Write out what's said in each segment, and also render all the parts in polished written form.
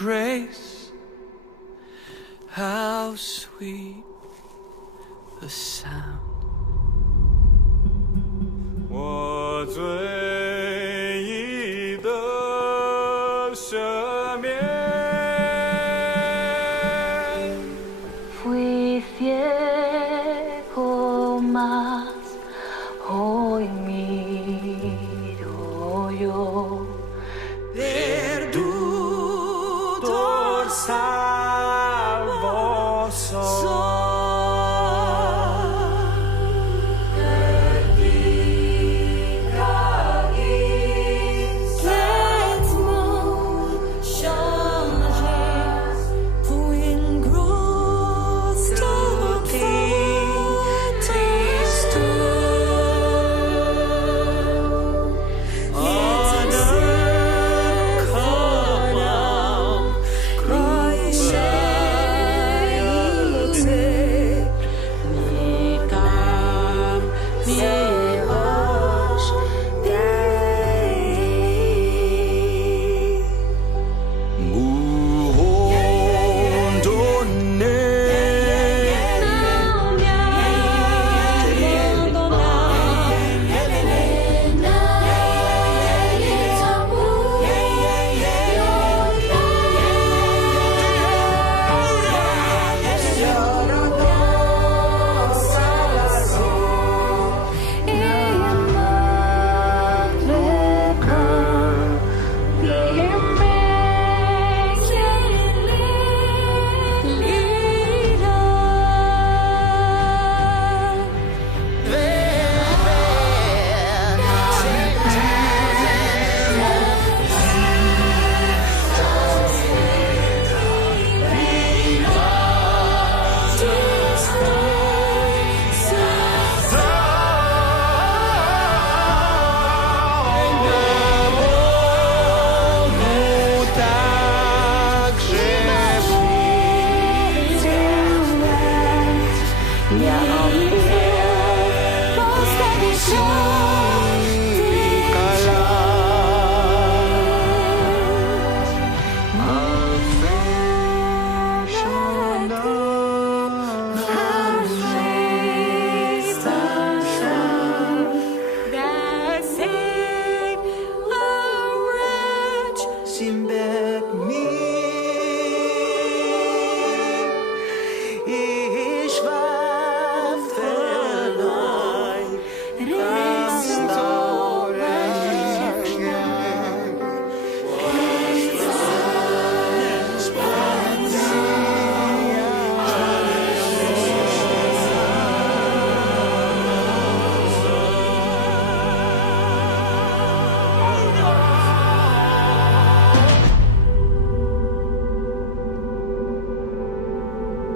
grace, how sweet the sound. 我罪已得赦免 Fui ciego, mas hoy miro yo. Perdutor salvo soy.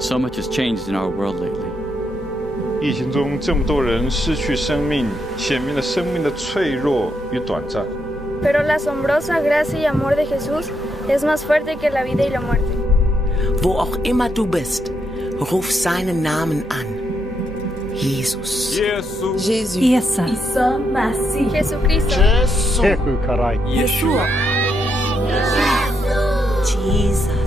So much has changed in our world lately. 疫情中这么多人失去生命，显明了生命的脆弱与短暂。Pero la asombrosa gracia y amor de Jesús es más fuerte que la vida y la muerte. Wo auch immer du bist, ruf seinen Namen an. Jesus. Jesus. Isa. Isa Masih. Jesucristo. Yeshua. Jesus.